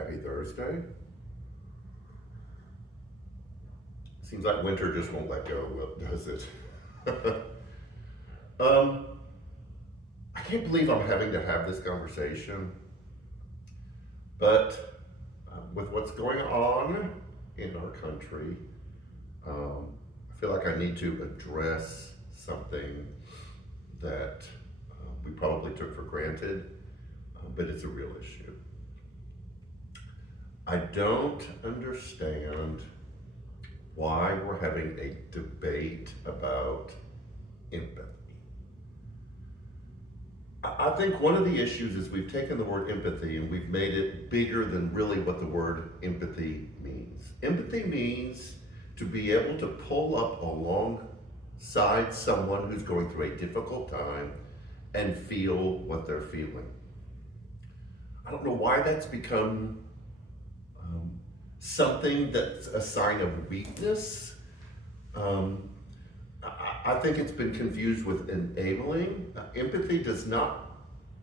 Happy Thursday. Seems like winter just won't let go, does it? um, I can't believe I'm having to have this conversation, but with what's going on in our country, I feel like I need to address something that we probably took for granted, but it's a real issue. I don't understand why we're having a debate about empathy. I think one of the issues is we've taken the word empathy and we've made it bigger than really what the word empathy means. Empathy means to be able to pull up alongside someone who's going through a difficult time and feel what they're feeling. I don't know why that's become something that's a sign of weakness. I think it's been confused with enabling. Empathy does not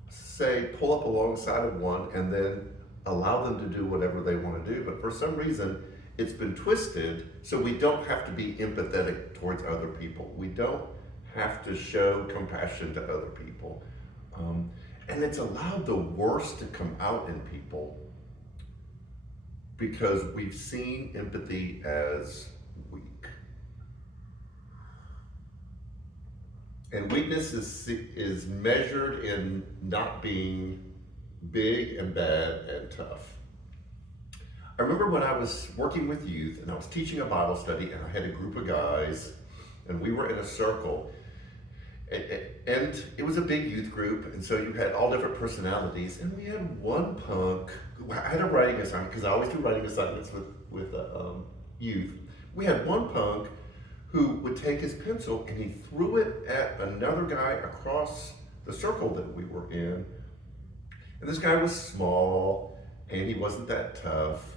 say pull up alongside of one and then allow them to do whatever they want to do, but for some reason it's been twisted so we don't have to be empathetic towards other people. We don't have to show compassion to other people. And it's allowed the worst to come out in people because we've seen empathy as weak. And weakness is measured in not being big and bad and tough. I remember when I was working with youth and I was teaching a Bible study and I had a group of guys and we were in a circle and it was a big youth group, and so you had all different personalities, and we had one punk. I had a writing assignment because I always do writing assignments with youth. We had one punk who would take his pencil and he threw it at another guy across the circle that we were in. And this guy was small and he wasn't that tough.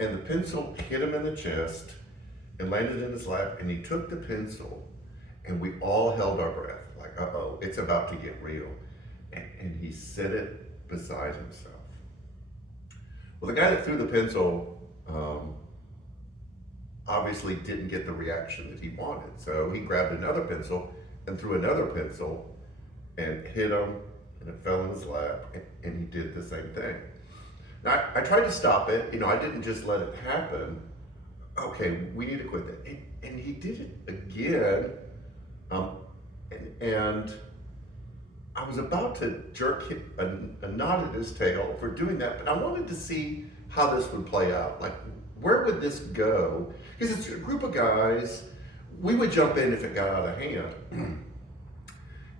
And the pencil hit him in the chest and landed in his lap, and he took the pencil and we all held our breath, like, uh-oh, it's about to get real. And he set it beside himself. Well, the guy that threw the pencil obviously didn't get the reaction that he wanted. So he grabbed another pencil and threw another pencil and hit him, and it fell in his lap, and he did the same thing. Now, I tried to stop it. I didn't just let it happen. Okay, we need to quit that. And he did it again. And I was about to jerk a knot at his tail for doing that, but I wanted to see how this would play out. Like, where would this go? Because it's a group of guys. We would jump in if it got out of hand.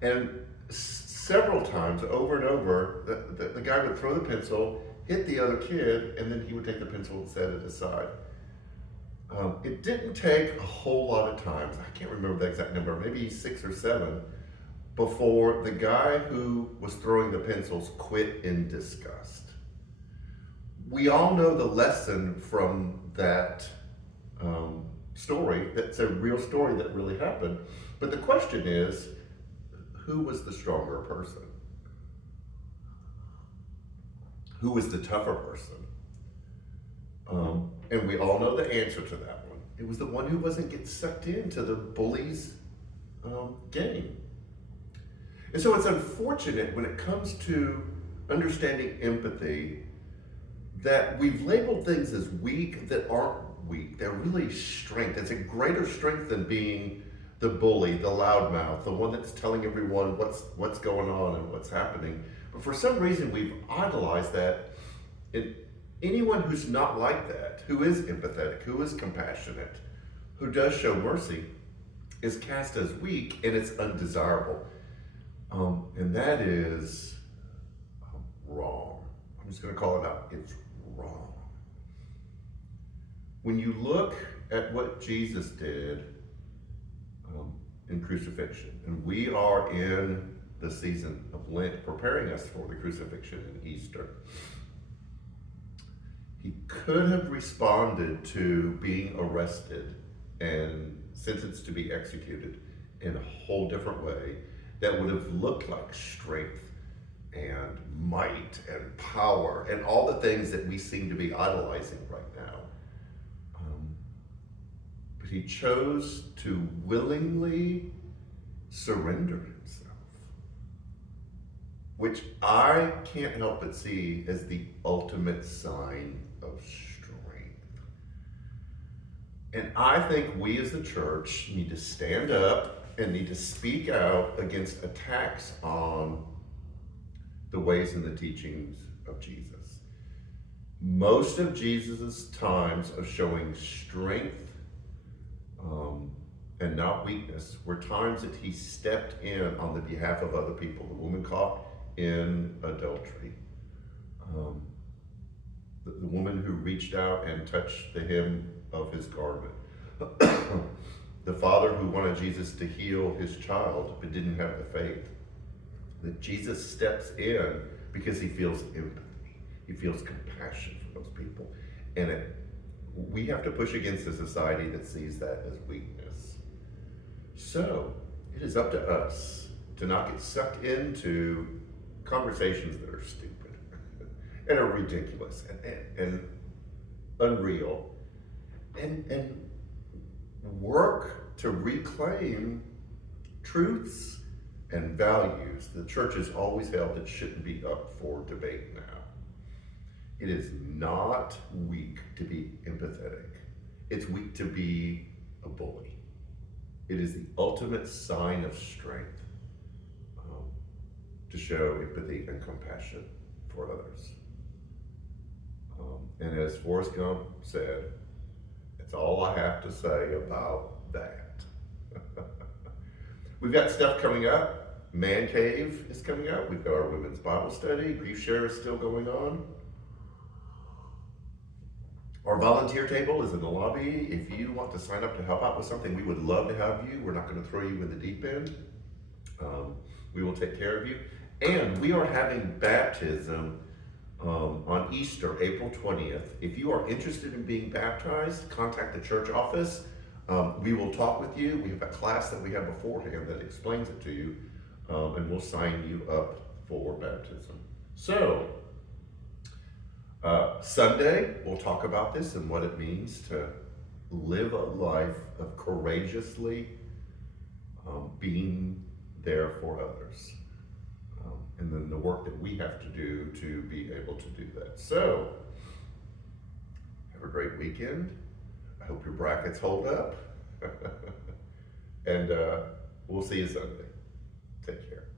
And several times, over and over, the guy would throw the pencil, hit the other kid, and then he would take the pencil and set it aside. It didn't take a whole lot of times, I can't remember the exact number, maybe 6 or 7, before the guy who was throwing the pencils quit in disgust. We all know the lesson from that story. That's a real story that really happened. But the question is, who was the stronger person? Who was the tougher person? And we all know the answer to that one. It was the one who wasn't getting sucked into the bully's game. And so it's unfortunate when it comes to understanding empathy that we've labeled things as weak that aren't weak. They're really strength. It's a greater strength than being the bully, the loudmouth, the one that's telling everyone what's going on and what's happening. But for some reason we've idolized that. Anyone who's not like that, who is empathetic, who is compassionate, who does show mercy, is cast as weak, and it's undesirable. And that is wrong. I'm just going to call it out. It's wrong. When you look at what Jesus did in crucifixion, and we are in the season of Lent, preparing us for the crucifixion and Easter, he could have responded to being arrested and sentenced to be executed in a whole different way that would have looked like strength and might and power and all the things that we seem to be idolizing right now. But he chose to willingly surrender himself, which I can't help but see as the ultimate sign of strength. And I think we as the church need to stand up and need to speak out against attacks on the ways and the teachings of Jesus. Most of Jesus' times of showing strength and not weakness were times that he stepped in on the behalf of other people. The woman caught in adultery, the woman who reached out and touched the hem of his garment, the father who wanted Jesus to heal his child but didn't have the faith. That Jesus steps in because he feels empathy, he feels compassion for those people. And we have to push against a society that sees that as weakness. So it is up to us to not get sucked into conversations that are stupid and are ridiculous and unreal, and work to reclaim truths and values the church has always held that shouldn't be up for debate now. It is not weak to be empathetic. It's weak to be a bully. It is the ultimate sign of strength to show empathy and compassion for others. And as Forrest Gump said, that's all I have to say about that. We've got stuff coming up. Man Cave is coming up. We've got our women's Bible study. Grief Share is still going on. Our volunteer table is in the lobby. If you want to sign up to help out with something, we would love to have you. We're not going to throw you in the deep end. We will take care of you. And we are having baptism on Easter, April 20th. If you are interested in being baptized, contact the church office. We will talk with you. We have a class that we have beforehand that explains it to you, and we'll sign you up for baptism. So, Sunday, we'll talk about this and what it means to live a life of courageously being there for others. And then the work that we have to do to be able to do that. So, have a great weekend. I hope your brackets hold up. And we'll see you Sunday. Take care.